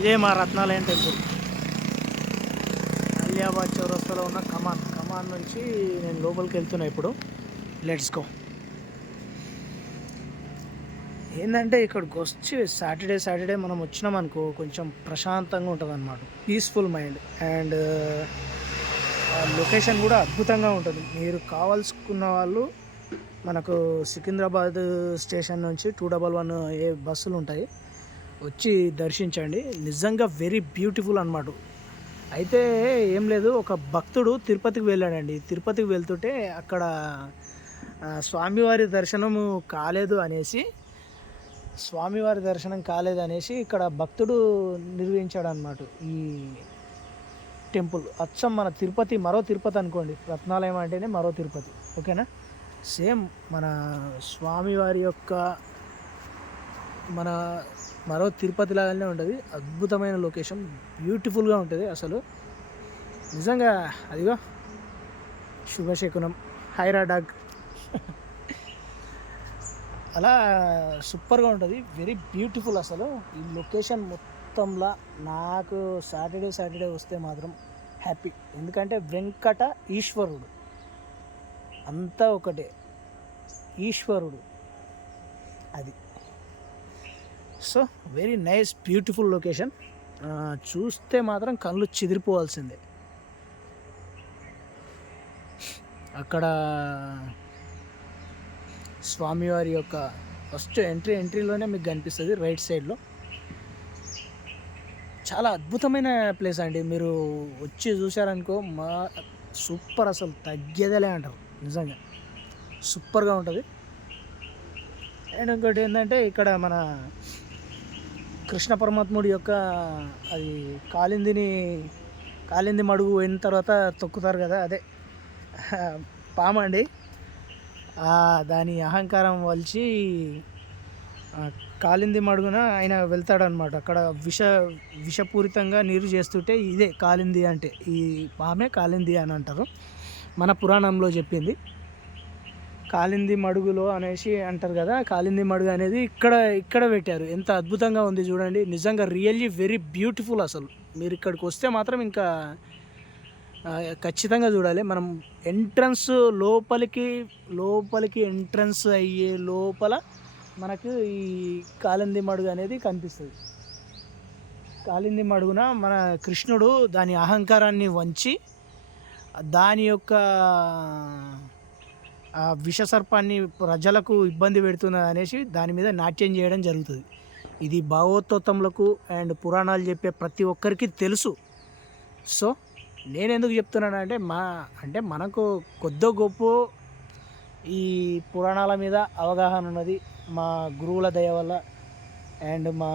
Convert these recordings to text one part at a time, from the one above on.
ఇదే మా రత్నాలయం టెంపుల్. అలియాబాద్ చౌరస్తాలో ఉన్న కమాన్ నుంచి నేను లోపలికి వెళ్తున్నా ఇప్పుడు. Let's go. ఏంటంటే ఇక్కడికి వచ్చి సాటర్డే మనం వచ్చినాం అనుకో, కొంచెం ప్రశాంతంగా ఉంటుంది అన్నమాట. Peaceful mind. అండ్ లొకేషన్ కూడా అద్భుతంగా ఉంటుంది. మీరు కావాల్సుకున్న వాళ్ళు మనకు సికింద్రాబాద్ స్టేషన్ నుంచి 211 ఏ బస్సులు ఉంటాయి, వచ్చి దర్శించండి. నిజంగా వెరీ బ్యూటిఫుల్ అన్నమాట. అయితే ఏం లేదు, ఒక భక్తుడు తిరుపతికి వెళ్ళాడండి. తిరుపతికి వెళ్తుంటే అక్కడ స్వామివారి దర్శనము కాలేదనేసి ఇక్కడ భక్తుడు నిర్వహించాడు అన్నమాట. ఈ టెంపుల్ అచ్చం మన తిరుపతి, మరో తిరుపతి అనుకోండి. రత్నాలయం అంటేనే మరో తిరుపతి, ఓకేనా? సేమ్ మన స్వామివారి యొక్క మరో తిరుపతి లాగానే ఉంటుంది. అద్భుతమైన లొకేషన్, బ్యూటిఫుల్గా ఉంటుంది అసలు. నిజంగా అదిగో శుభశకునం, హైరా డాగ్. అలా సూపర్గా ఉంటుంది, వెరీ బ్యూటిఫుల్ అసలు. ఈ లొకేషన్ మొత్తంలో నాకు సాటర్డే వస్తే మాత్రం హ్యాపీ. ఎందుకంటే వెంకట ఈశ్వరుడు అంతా ఒకటే, ఈశ్వరుడు అది. So very nice, beautiful location. చూస్తే మాత్రం కళ్ళు చెదిరిపోవాల్సిందే. అక్కడ స్వామివారి యొక్క ఫస్ట్ ఎంట్రీలోనే మీకు కనిపిస్తుంది రైట్ సైడ్లో. చాలా అద్భుతమైన ప్లేస్ అండి. మీరు వచ్చి చూసారనుకో, సూపర్, అసలు తగ్గేదేలే అంటారు. నిజంగా సూపర్గా ఉంటుంది. అండ్ ఇంకోటి ఏంటంటే, ఇక్కడ మన కృష్ణ పరమాత్ముడి యొక్క అది కాలింది మడుగు అయిన తర్వాత తొక్కుతారు కదా, అదే పాము అండి. దాని అహంకారం వలిచి కాలింది మడుగున ఆయన వెళ్తాడనమాట. అక్కడ విషపూరితంగా నీరు చేస్తుంటే ఇదే కాలింది అంటే, ఈ పామే కాలింది అని అంటారు. మన పురాణంలో చెప్పింది కాలింది మడుగులో అనేసి అంటారు కదా. కాలింది మడుగు అనేది ఇక్కడ పెట్టారు. ఎంత అద్భుతంగా ఉంది చూడండి. నిజంగా రియల్లీ వెరీ బ్యూటిఫుల్. అసలు మీరు ఇక్కడికి వస్తే మాత్రం ఇంకా ఖచ్చితంగా చూడాలి. మనం ఎంట్రన్స్ లోపలికి ఎంట్రన్స్ అయ్యే లోపల మనకు ఈ కాలింది మడుగు అనేది కనిపిస్తుంది. కాలింది మడుగున మన కృష్ణుడు దాని అహంకారాన్ని వంచి దాని యొక్క విషసర్పాన్ని ప్రజలకు ఇబ్బంది పెడుతున్నది అనేసి దాని మీద నాట్యం చేయడం జరుగుతుంది. ఇది భాగవతోత్తములకు అండ్ పురాణాలు చెప్పే ప్రతి ఒక్కరికి తెలుసు. సో నేను ఎందుకు చెప్తున్నానంటే, మనకు కొద్దో గొప్ప ఈ పురాణాల మీద అవగాహన ఉన్నది మా గురువుల దయ వల్ల అండ్ మా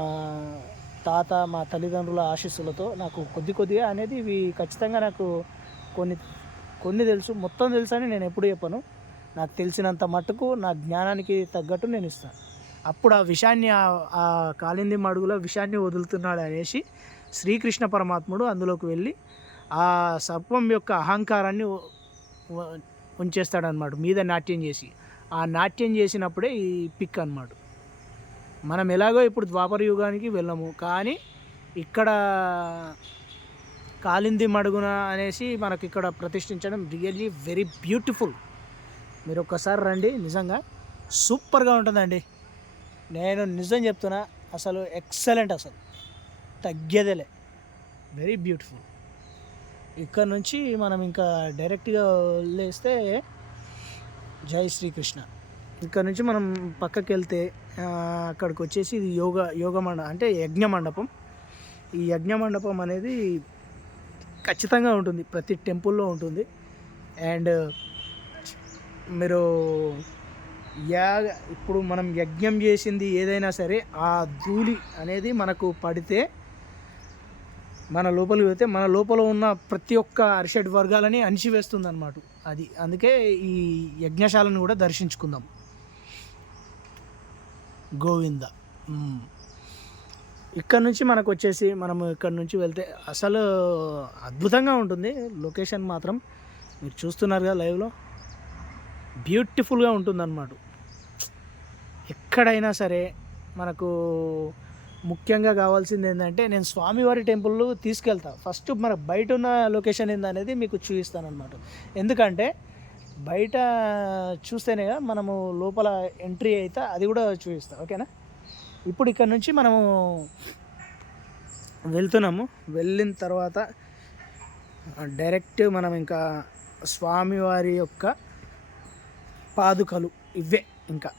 తల్లిదండ్రుల ఆశీస్సులతో. నాకు కొద్దిగా అనేది ఇవి ఖచ్చితంగా నాకు కొన్ని తెలుసు. మొత్తం తెలుసు అని నేను ఎప్పుడు చెప్పను. నాకు తెలిసినంత మట్టుకు నా జ్ఞానానికి తగ్గట్టు నేను ఇస్తాను. అప్పుడు ఆ విషయాన్ని, ఆ కాలింది మడుగులో విషయాన్ని వదులుతున్నాడు అనేసి శ్రీకృష్ణ పరమాత్ముడు అందులోకి వెళ్ళి ఆ సర్పం యొక్క అహంకారాన్ని ఉంచేస్తాడనమాట మీద నాట్యం చేసి. ఆ నాట్యం చేసినప్పుడే ఈ పిక్ అన్నమాట. మనం ఎలాగో ఇప్పుడు ద్వాపర యుగానికి వెళ్ళము, కానీ ఇక్కడ కాలింది మడుగున అనేసి మనకి ఇక్కడ ప్రతిష్ఠించడం రియల్లీ వెరీ బ్యూటిఫుల్. మీరు ఒక్కసారి రండి, నిజంగా సూపర్గా ఉంటుందండి. నేను నిజం చెప్తున్నా, అసలు ఎక్సలెంట్, అసలు తగ్గేదేలే, వెరీ బ్యూటిఫుల్. ఇక్కడ నుంచి మనం ఇంకా డైరెక్ట్గా వదిలేస్తే జై శ్రీకృష్ణ. ఇక్కడ నుంచి మనం పక్కకి వెళ్తే అక్కడికి వచ్చేసి ఇది యోగ మండపం, అంటే యజ్ఞ మండపం. ఈ యజ్ఞ మండపం అనేది ఖచ్చితంగా ఉంటుంది, ప్రతి టెంపుల్లో ఉంటుంది. అండ్ మీరు ఇప్పుడు మనం యజ్ఞం చేసింది ఏదైనా సరే, ఆ ధూళి అనేది మనకు పడితే, మన లోపలికి వెళ్తే మన లోపల ఉన్న ప్రతి ఒక్క అరిషడ్ వర్గాలని అణిచివేస్తుంది అన్నమాట. అది అందుకే ఈ యజ్ఞశాలను కూడా దర్శించుకుందాం. గోవింద. ఇక్కడ నుంచి మనకు వచ్చేసి మనము ఇక్కడ నుంచి వెళ్తే అసలు అద్భుతంగా ఉంటుంది. లొకేషన్ మాత్రం మీరు చూస్తున్నారు కదా లైవ్లో, బ్యూటిఫుల్గా ఉంటుందన్నమాట. ఎక్కడైనా సరే మనకు ముఖ్యంగా కావాల్సింది ఏంటంటే నేను స్వామివారి టెంపుల్ తీసుకెళ్తా. ఫస్ట్ మన బయట ఉన్న లొకేషన్ ఏందనేది మీకు చూపిస్తానన్నమాట. ఎందుకంటే బయట చూస్తేనే మనము లోపల ఎంట్రీ అయితే అది కూడా చూపిస్తా. ఓకేనా? ఇప్పుడు ఇక్కడ నుంచి మనము వెళ్తున్నాము. వెళ్ళిన తర్వాత డైరెక్ట్ మనం ఇంకా స్వామివారి యొక్క పాదుకలు ఇవే ఇంకా.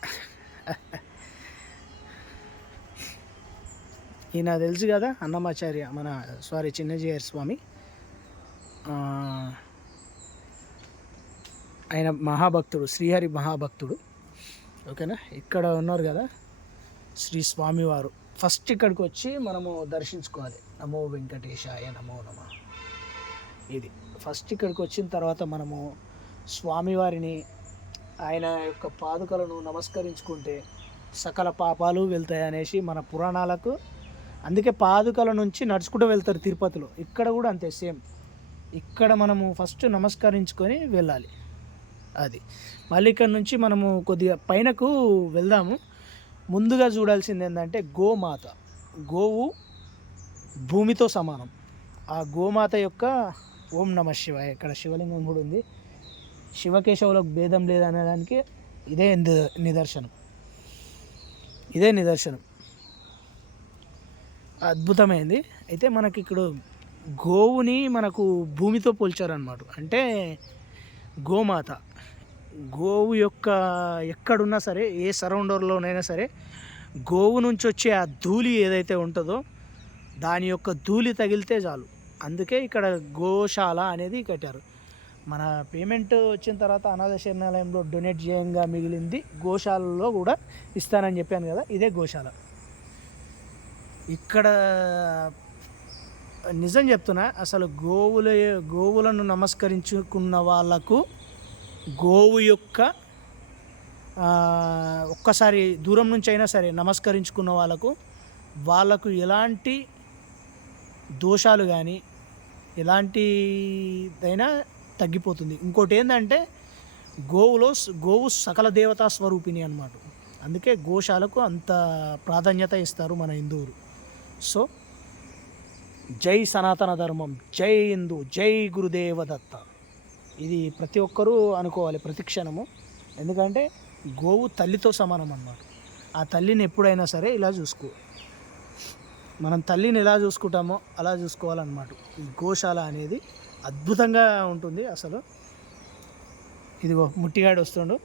ఈయన తెలుసు కదా, అన్నమాచార్య చిన్నజీయర్ స్వామి. ఆయన మహాభక్తుడు, శ్రీహరి మహాభక్తుడు. ఓకేనా? ఇక్కడ ఉన్నారు కదా శ్రీ స్వామివారు. ఫస్ట్ ఇక్కడికి వచ్చి మనము దర్శించుకోవాలి. నమో వెంకటేశాయ నమో నమః. ఇది ఫస్ట్ ఇక్కడికి వచ్చిన తర్వాత మనము స్వామివారిని, ఆయన యొక్క పాదుకలను నమస్కరించుకుంటే సకల పాపాలు వెళ్తాయి అనేసి మన పురాణాలకు. అందుకే పాదుకల నుంచి నడుచుకుంటూ వెళ్తారు తిరుపతిలో. ఇక్కడ కూడా అంతే సేమ్. ఇక్కడ మనము ఫస్ట్ నమస్కరించుకొని వెళ్ళాలి. అది మళ్ళీ ఇక్కడ నుంచి మనము కొద్దిగా పైనకు వెళ్దాము. ముందుగా చూడాల్సింది ఏంటంటే గోమాత. గోవు భూమితో సమానం. ఆ గోమాత యొక్క ఓం నమ శివాయ. ఇక్కడ శివలింగం కూడా ఉంది. శివకేశవులకు భేదం లేదనడానికి ఇదే నిదర్శనం. అద్భుతమైంది. అయితే మనకి ఇక్కడ గోవుని మనకు భూమితో పోల్చారనమాట. అంటే గోమాత, గోవు యొక్క ఎక్కడున్నా సరే, ఏ సరౌండర్లోనైనా సరే, గోవు నుంచి వచ్చే ఆ ధూళి ఏదైతే ఉంటుందో దాని యొక్క ధూళి తగిలితే చాలు. అందుకే ఇక్కడ గోశాల అనేది కట్టారు. మన పేమెంట్ వచ్చిన తర్వాత అనాథ శరణాలయంలో డొనేట్ చేయంగా మిగిలింది గోశాలలో కూడా ఇస్తానని చెప్పాను కదా, ఇదే గోశాల. ఇక్కడ నిజం చెప్తున్నా, అసలు గోవులను నమస్కరించుకున్న వాళ్ళకు గోవు యొక్క ఒక్కసారి దూరం నుంచి అయినా సరే నమస్కరించుకున్న వాళ్ళకు ఎలాంటి దోషాలు కానీ ఎలాంటిదైనా తగ్గిపోతుంది. ఇంకోటి ఏంటంటే గోవు సకల దేవతా స్వరూపిణి అన్నమాట. అందుకే గోశాలకు అంత ప్రాధాన్యత ఇస్తారు మన హిందువులు. సో జై సనాతన ధర్మం, జై హిందూ, జై గురుదేవ దత్త. ఇది ప్రతి ఒక్కరూ అనుకోవాలి ప్రతి క్షణము. ఎందుకంటే గోవు తల్లితో సమానం అన్నమాట. ఆ తల్లిని ఎప్పుడైనా సరే ఇలా చూసుకో. మనం తల్లిని ఎలా చూసుకుంటామో అలా చూసుకోవాలన్నమాట. ఈ గోశాల అనేది అద్భుతంగా ఉంటుంది అసలు. ఇదిగో ముట్టిగాడు వస్తుండు,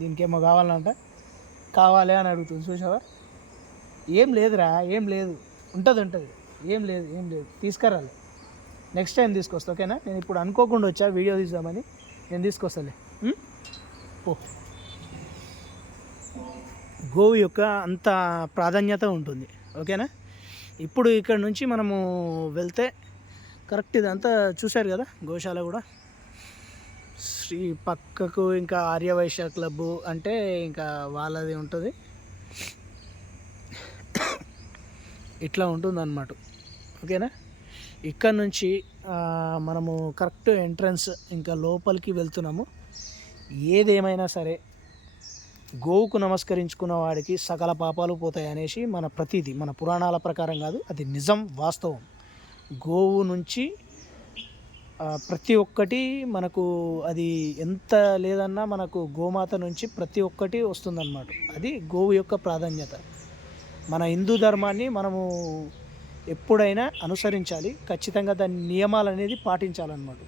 దీనికి ఏమో కావాలి అని అడుగుతుంది. చూసావా? ఏం లేదురా, ఏం లేదు, ఉంటుంది, ఏం లేదు తీసుకురాలి. నెక్స్ట్ టైం తీసుకొస్తా. ఓకేనా? నేను ఇప్పుడు అనుకోకుండా వచ్చా వీడియో తీద్దామని. నేను తీసుకొస్తాలే. ఓ, గోవు యొక్క అంత ప్రాధాన్యత ఉంటుంది. ఓకేనా? ఇప్పుడు ఇక్కడ నుంచి మనము వెళ్తే కరెక్ట్ ఇదంతా చూశారు కదా గోశాల కూడా. పక్కకు ఇంకా ఆర్యవైశ్య క్లబ్ అంటే ఇంకా వాళ్ళది ఉంటుంది. ఇట్లా ఉంటుంది అన్నమాట. ఓకేనా? ఇక్కడ నుంచి మనము కరెక్ట్ ఎంట్రన్స్ ఇంకా లోపలికి వెళ్తున్నాము. ఏదేమైనా సరే గోవుకు నమస్కరించుకున్న వాడికి సకల పాపాలు పోతాయి అనేసి మన ప్రతిదీ, మన పురాణాల ప్రకారం కాదు, అది నిజం, వాస్తవం. గోవు నుంచి ప్రతి ఒక్కటి మనకు, అది ఎంత లేదన్నా మనకు గోమాత నుంచి ప్రతి ఒక్కటి వస్తుందన్నమాట. అది గోవు యొక్క ప్రాధాన్యత. మన హిందూ ధర్మాన్ని మనము ఎప్పుడైనా అనుసరించాలి. ఖచ్చితంగా దాని నియమాలు అనేది పాటించాలన్నమాట.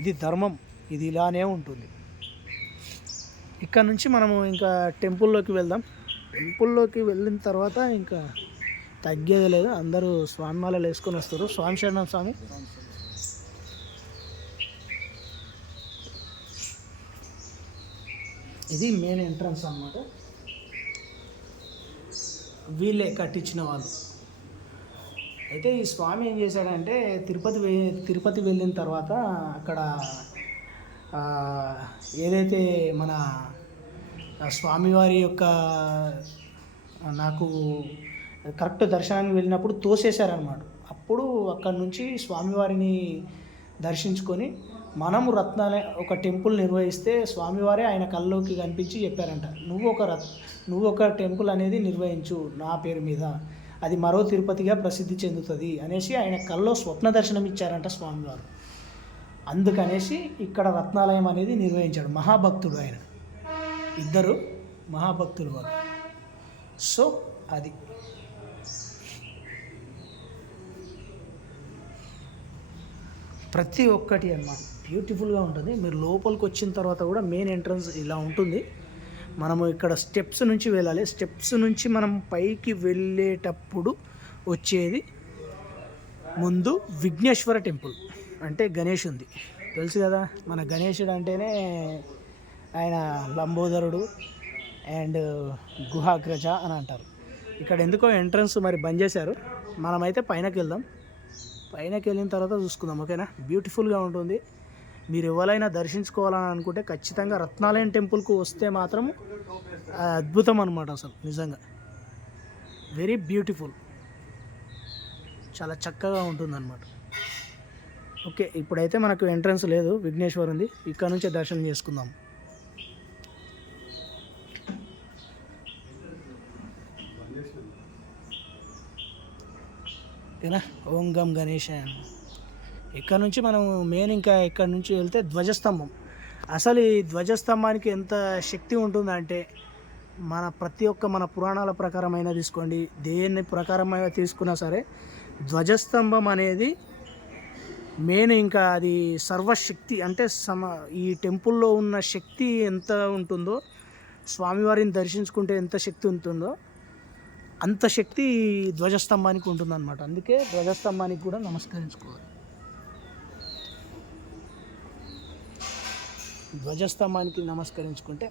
ఇది ధర్మం, ఇది ఇలానే ఉంటుంది. ఇక్కడ నుంచి మనము ఇంకా టెంపుల్లోకి వెళ్దాం. టెంపుల్లోకి వెళ్ళిన తర్వాత ఇంకా తగ్గేది లేదు. అందరూ స్వామిమాలలు వేసుకొని వస్తారు. స్వామి శరణం స్వామి. ఇది మెయిన్ ఎంట్రన్స్ అన్నమాట. వీళ్ళే కట్టించిన వాళ్ళు. అయితే ఈ స్వామి ఏం చేశాడంటే తిరుపతి వెళ్ళిన తర్వాత అక్కడ ఏదైతే మన స్వామివారి యొక్క నాకు కరెక్ట్ దర్శనానికి వెళ్ళినప్పుడు తోసేశారనమాట. అప్పుడు అక్కడ నుంచి స్వామివారిని దర్శించుకొని మనము ఒక టెంపుల్ నిర్వహిస్తే స్వామివారే ఆయన కల్లోకి కనిపించి చెప్పారంట, నువ్వు ఒక టెంపుల్ అనేది నిర్వహించు నా పేరు మీద అది మరో తిరుపతిగా ప్రసిద్ధి చెందుతుంది అనేసి ఆయన కల్లో స్వప్న దర్శనం ఇచ్చారంట స్వామివారు. అందుకనేసి ఇక్కడ రత్నాలయం అనేది నిర్వహించాడు. మహాభక్తుడు ఆయన, ఇద్దరు మహాభక్తులు వారు. సో అది ప్రతి ఒక్కటి అన్నమాట బ్యూటిఫుల్గా ఉంటుంది. మీరు లోపలికి వచ్చిన తర్వాత కూడా మెయిన్ ఎంట్రన్స్ ఇలా ఉంటుంది. మనము ఇక్కడ స్టెప్స్ నుంచి వెళ్ళాలి. స్టెప్స్ నుంచి మనం పైకి వెళ్ళేటప్పుడు వచ్చేది ముందు విఘ్నేశ్వర టెంపుల్, అంటే గణేష్ ఉంది తెలుసు కదా. మన గణేశుడు అంటేనే ఆయన లంబోదరుడు అండ్ గుహాగ్రజ అని అంటారు. ఇక్కడ ఎందుకో ఎంట్రన్స్ మరి బంద్ చేశారు. మనమైతే పైనకి వెళ్దాం. పైనకి వెళ్ళిన తర్వాత చూసుకుందాం, ఓకేనా. బ్యూటిఫుల్గా ఉంటుంది. మీరు ఎవరైనా దర్శించుకోవాలని అనుకుంటే ఖచ్చితంగా రత్నాలయం టెంపుల్కు వస్తే మాత్రం అద్భుతం అనమాట. అసలు నిజంగా వెరీ బ్యూటిఫుల్, చాలా చక్కగా ఉంటుందన్నమాట. ఓకే, ఇప్పుడైతే మనకు ఎంట్రన్స్ లేదు, విఘ్నేశ్వర్ ఉంది. ఇక్కడ నుంచే దర్శనం చేసుకుందాం. ఓకేనా. ఓం గం గణేశాయ. ఇక్కడ నుంచి మనం మెయిన్ ఇంకా ఇక్కడ నుంచి వెళ్తే ధ్వజస్తంభం. అసలు ఈ ధ్వజస్తంభానికి ఎంత శక్తి ఉంటుందంటే మన ప్రతి ఒక్క మన పురాణాల ప్రకారమైనా తీసుకోండి, దేని ప్రకారమైనా తీసుకున్నా సరే ధ్వజస్తంభం అనేది మెయిన్. ఇంకా అది సర్వశక్తి అంటే ఈ టెంపుల్లో ఉన్న శక్తి ఎంత ఉంటుందో, స్వామివారిని దర్శించుకుంటే ఎంత శక్తి ఉంటుందో అంత శక్తి ధ్వజస్తంభానికి ఉంటుందన్నమాట. అందుకే ధ్వజస్తంభానికి కూడా నమస్కరించుకోవాలి. ధ్వజస్తంభానికి నమస్కరించుకుంటే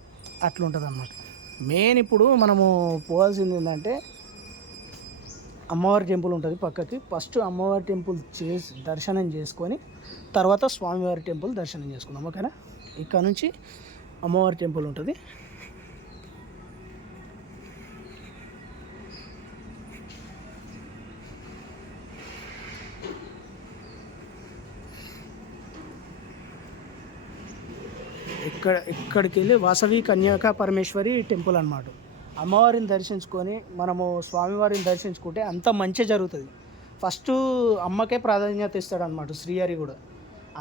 అట్లుంటుంది అన్నమాట. మెయిన్ ఇప్పుడు మనము పోవాల్సింది ఏంటంటే అమ్మవారి టెంపుల్ ఉంటుంది పక్కకి. ఫస్ట్ అమ్మవారి టెంపుల్ దర్శనం చేసుకొని తర్వాత స్వామివారి టెంపుల్ దర్శనం చేసుకుందాం, ఓకేనా. ఇక్కడ నుంచి అమ్మవారి టెంపుల్ ఉంటుంది. ఇక్కడికి వెళ్ళి వాసవి కన్యాక పరమేశ్వరి టెంపుల్ అన్నమాట. అమ్మవారిని దర్శించుకొని మనము స్వామివారిని దర్శించుకుంటే అంత మంచి జరుగుతుంది. ఫస్ట్ అమ్మకే ప్రాధాన్యత ఇస్తాడు అనమాట శ్రీహరి కూడా.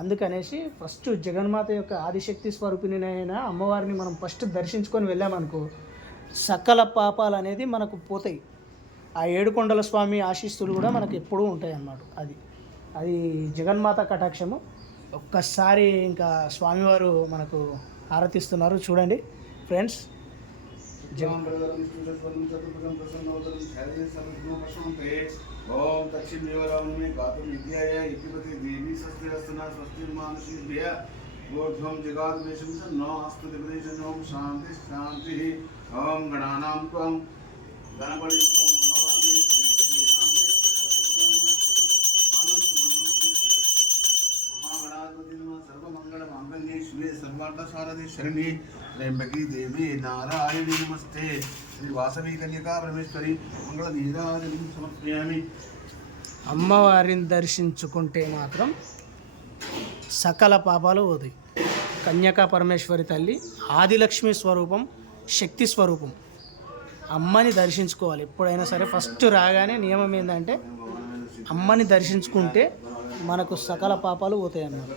అందుకనేసి ఫస్ట్ జగన్మాత యొక్క ఆదిశక్తి స్వరూపిణినైన అమ్మవారిని మనం ఫస్ట్ దర్శించుకొని వెళ్ళామనుకో సకల పాపాలు అనేది మనకు పోతాయి. ఆ ఏడుకొండల స్వామి ఆశీస్సులు కూడా మనకు ఎప్పుడూ ఉంటాయి అన్నమాట. అది జగన్మాత కటాక్షము. ఒక్కసారి ఇంకా స్వామివారు మనకు ఆరతిస్తున్నారు చూడండి ఫ్రెండ్స్. ఓం దక్షిణ దేవరావుని గాతం విద్యాయ ఇతిపతి దేవి స్వస్తిరస్తున స్వస్తిర్మానుషేభ్య ఊర్ధ్వం జగాద్వేషం నో అస్తు దివదేశం ఓం శాంతి శాంతి. ఓం గణానాం త్వం గణపతి सर्वार्थसारथि शरण्ये त्र्यंबकी देवी नारायणी नमस्ते. श्री वासवी कन्यका परमेश्वरी मंगल నీరాజనం సమర్పయామి. అమ్మవారిని దర్శించుకుంటే మాత్రం సకల పాపాలు పోతాయి. కన్యకా పరమేశ్వరి తల్లి ఆదిలక్ష్మి స్వరూపం, శక్తి స్వరూపం. అమ్మని దర్శించుకోవాలి ఎప్పుడైనా సరే. ఫస్ట్ రాగానే నియమం ఏంటంటే అమ్మని దర్శించుకుంటే మనకు సకల పాపాలు పోతాయి అన్నమాట.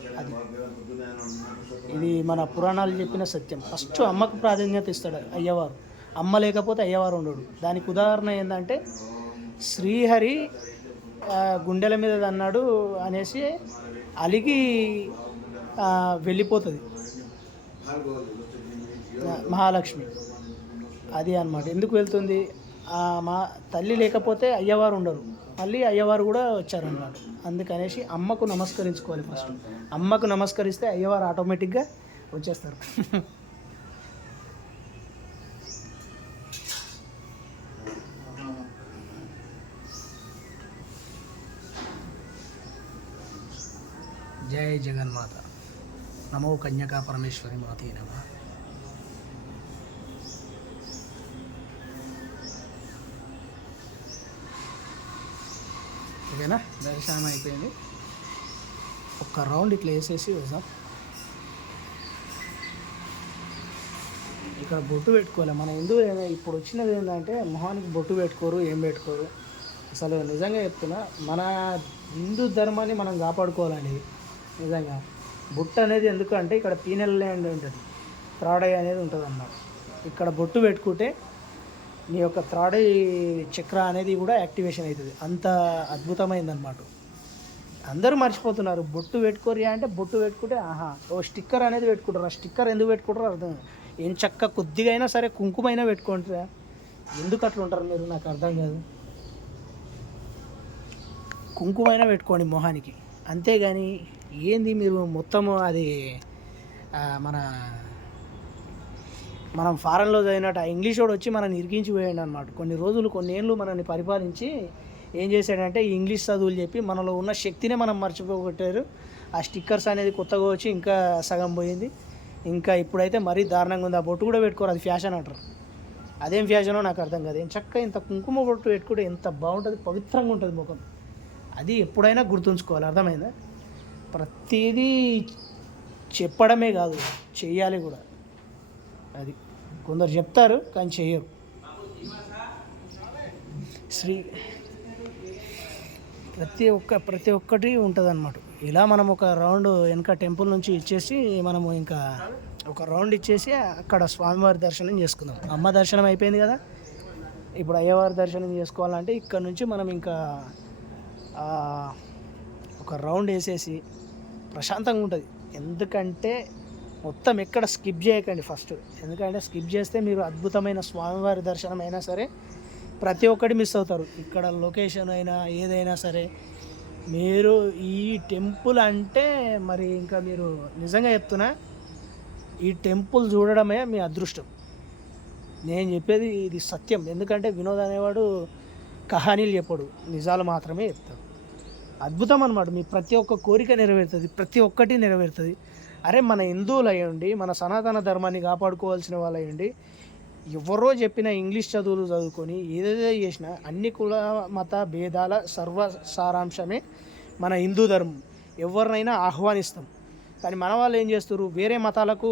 ఇది మన పురాణాలు చెప్పిన సత్యం. ఫస్ట్ అమ్మకు ప్రాధాన్యత ఇస్తాడు అయ్యవారు. అమ్మ లేకపోతే అయ్యవారు ఉండడు. దానికి ఉదాహరణ ఏంటంటే శ్రీహరి గుండెల మీద అన్నాడు అనేసి అలిగి వెళ్ళిపోతుంది మహాలక్ష్మి. అది అన్నమాట. ఎందుకు వెళ్తుంది? మా తల్లి లేకపోతే అయ్యవారు ఉండరు, మళ్ళీ అయ్యవారు కూడా వచ్చారన్నమాట. అందుకనేసి అమ్మకు నమస్కరించుకోవాలి ఫస్ట్. అమ్మకు నమస్కరిస్తే అయ్యవారు ఆటోమేటిక్గా వచ్చేస్తారు. జై జగన్మాత. నమో కన్యకా పరమేశ్వరి మాతే నమః. ఓకేనా, దర్శనం అయిపోయింది. ఒక్క రౌండ్ ఇట్లా వేసేసి వద్దాం. ఇక్కడ బొట్టు పెట్టుకోవాలి. మన ఎందుకు ఇప్పుడు వచ్చినది ఏంటంటే మొహానికి బొట్టు పెట్టుకోరు, ఏం పెట్టుకోరు. అసలు నిజంగా చెప్తున్నా, మన హిందూ ధర్మాన్ని మనం కాపాడుకోవాలండి. నిజంగా బొట్టు అనేది ఎందుకు అంటే ఇక్కడ పీనల్ ల్యాండ్ ఉంటుంది, థర్డ్ ఐ అనేది ఉంటుంది అన్నమాట. ఇక్కడ బొట్టు పెట్టుకుంటే నీ యొక్క థర్డ్ ఐ చక్ర అనేది కూడా యాక్టివేషన్ అవుతుంది. అంత అద్భుతమైందన్నమాట. అందరూ మర్చిపోతున్నారు. బొట్టు పెట్టుకోరియా అంటే బొట్టు పెట్టుకుంటే ఓ స్టిక్కర్ అనేది పెట్టుకుంటారు. ఆ స్టిక్కర్ ఎందుకు పెట్టుకుంటారో అర్థం. ఏం చక్క కొద్దిగా అయినా సరే కుంకుమైనా పెట్టుకుంటారా? ఎందుకు అట్లా ఉంటారు మీరు? నాకు అర్థం కాదు. కుంకుమైనా పెట్టుకోండి మొహానికి, అంతేగాని ఏంది మీరు మొత్తము అది మన మనం ఫారెన్లో చదివినట్టు ఆ ఇంగ్లీష్ వాడు వచ్చి మనల్ని ఇరికించిపోయాడు అనమాట. కొన్ని రోజులు కొన్ని ఏళ్ళు మనల్ని పరిపాలించి ఏం చేశాడంటే ఈ ఇంగ్లీష్ చదువులు చెప్పి మనలో ఉన్న శక్తినే మనం మర్చిపోగొట్టారు. ఆ స్టిక్కర్స్ అనేది కొత్తగా వచ్చి ఇంకా సగం పోయింది. ఇంకా ఇప్పుడైతే మరీ దారుణంగా ఉంది. ఆ బొట్టు కూడా పెట్టుకోరు, అది ఫ్యాషన్ అంటారు. అదేం ఫ్యాషనో నాకు అర్థం కాదు. ఏం చక్కగా ఇంత కుంకుమ బొట్టు పెట్టుకుంటే ఎంత బాగుంటుంది, పవిత్రంగా ఉంటుంది ముఖం. అది ఎప్పుడైనా గుర్తుంచుకోవాలి, అర్థమైందా? ప్రతిదీ చెప్పడమే కాదు, చెయ్యాలి కూడా. అది కొందరు చెప్తారు కానీ చెయ్యరు. ప్రతి ఒక్కటి ఉంటుంది అన్నమాట. ఇలా మనం ఒక రౌండ్ వెనక టెంపుల్ నుంచి ఇచ్చేసి మనము ఇంకా ఒక రౌండ్ ఇచ్చేసి అక్కడ స్వామివారి దర్శనం చేసుకుందాం. అమ్మ దర్శనం అయిపోయింది కదా, ఇప్పుడు అయ్యవారి దర్శనం చేసుకోవాలంటే ఇక్కడ నుంచి మనం ఇంకా ఒక రౌండ్ వేసేసి ప్రశాంతంగా ఉంటుంది. ఎందుకంటే మొత్తం ఎక్కడ స్కిప్ చేయకండి ఫస్ట్. ఎందుకంటే స్కిప్ చేస్తే మీరు అద్భుతమైన స్వామివారి దర్శనం అయినా సరే ప్రతి ఒక్కటి మిస్ అవుతారు. ఇక్కడ లొకేషన్ అయినా ఏదైనా సరే. మీరు ఈ టెంపుల్ అంటే మరి ఇంకా మీరు నిజంగా చెప్తున్నా, ఈ టెంపుల్ చూడడమే మీ అదృష్టం. నేను చెప్పేది ఇది సత్యం. ఎందుకంటే వినోద్ అనేవాడు కహానీలు చెప్పడు, నిజాలు మాత్రమే చెప్తాడు. అద్భుతం అన్నమాట. మీ ప్రతి ఒక్క కోరిక నెరవేరుతుంది, ప్రతి ఒక్కటి నెరవేరుతుంది. అరే మన హిందువులు అయ్యండి, మన సనాతన ధర్మాన్ని కాపాడుకోవాల్సిన వాళ్ళు అయ్యండి, ఎవరో చెప్పిన ఇంగ్లీష్ చదువులు చదువుకొని ఏదేదో చేసినా అన్ని కుల మత భేదాల సారాంశమే మన హిందూ ధర్మం. ఎవరినైనా ఆహ్వానిస్తాం. కానీ మన వాళ్ళు ఏం చేస్తారు, వేరే మతాలకు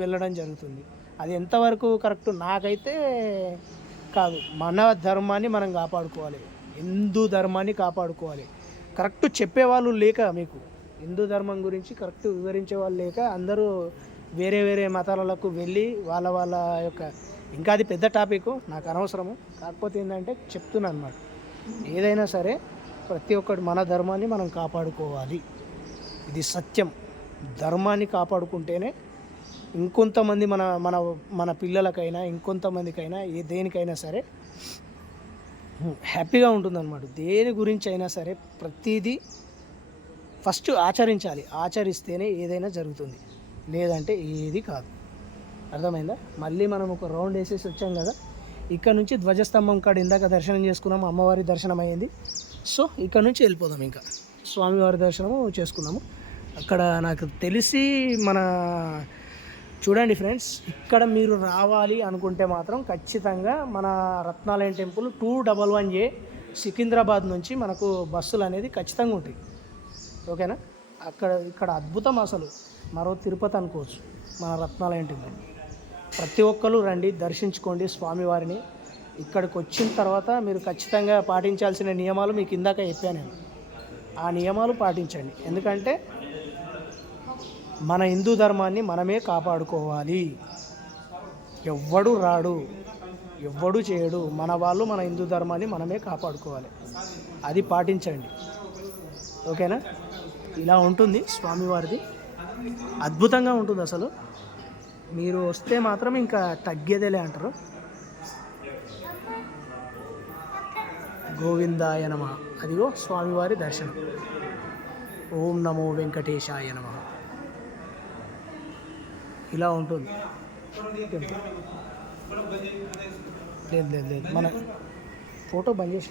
వెళ్ళడం జరుగుతుంది. అది ఎంతవరకు కరెక్ట్ నాకైతే కాదు. మన ధర్మాన్ని మనం కాపాడుకోవాలి, హిందూ ధర్మాన్ని కాపాడుకోవాలి. కరెక్ట్ చెప్పేవాళ్ళు లేక, మీకు హిందూ ధర్మం గురించి కరెక్ట్ వివరించే వాళ్ళు లేక అందరూ వేరే వేరే మతాలకు వెళ్ళి వాళ్ళ యొక్క, ఇంకా అది పెద్ద టాపిక్, నాకు అనవసరము. కాకపోతే ఏంటంటే చెప్తున్నాను అన్నమాట. ఏదైనా సరే ప్రతి ఒక్కటి మన ధర్మాన్ని మనం కాపాడుకోవాలి. ఇది సత్యం. ధర్మాన్ని కాపాడుకుంటేనే ఇంకొంతమంది మన మన మన పిల్లలకైనా ఇంకొంతమందికైనా దేనికైనా సరే హ్యాపీగా ఉంటుందన్నమాట. దేని గురించి అయినా సరే ప్రతిదీ ఫస్ట్ ఆచరించాలి. ఆచరిస్తేనే ఏదైనా జరుగుతుంది, లేదంటే ఏది కాదు. అర్థమైందా? మళ్ళీ మనం ఒక రౌండ్ వేసేసి వచ్చాం కదా. ఇక్కడ నుంచి ధ్వజస్తంభం కాడ ఇందాక దర్శనం చేసుకున్నాము, అమ్మవారి దర్శనం అయ్యింది. సో ఇక్కడ నుంచి వెళ్ళిపోదాం, ఇంకా స్వామివారి దర్శనము చేసుకున్నాము. అక్కడ నాకు తెలిసి చూడండి ఫ్రెండ్స్, ఇక్కడ మీరు రావాలి అనుకుంటే మాత్రం ఖచ్చితంగా మన రత్నాలయం టెంపుల్ 211A సికింద్రాబాద్ నుంచి మనకు బస్సులు అనేది ఖచ్చితంగా ఉంటాయి. ఓకేనా? ఇక్కడ అద్భుతం. అసలు మరో తిరుపతి అనుకోవచ్చు మన రత్నాలయం టెంపుల్. ప్రతి ఒక్కరు రండి, దర్శించుకోండి స్వామివారిని. ఇక్కడికి వచ్చిన తర్వాత మీరు ఖచ్చితంగా పాటించాల్సిన నియమాలు మీకు ఇందాక చెప్పాను నేను. ఆ నియమాలు పాటించండి. ఎందుకంటే మన హిందూ ధర్మాన్ని మనమే కాపాడుకోవాలి. ఎవ్వడు రాడు, ఎవ్వడు చేయడు. మన వాళ్ళు మన హిందూ ధర్మాన్ని మనమే కాపాడుకోవాలి. అది పాటించండి. ఓకేనా? ఇలా ఉంటుంది స్వామివారిది. అద్భుతంగా ఉంటుంది అసలు. మీరు వస్తే మాత్రం ఇంకా తగ్గేదేలే అంటారు. గోవిందాయ నమః. అదిగో స్వామివారి దర్శనం. ఓం నమో వెంకటేశాయ నమః. ఇలా ఉంటుంది. లేదు మన ఫోటో బంద్ చేసి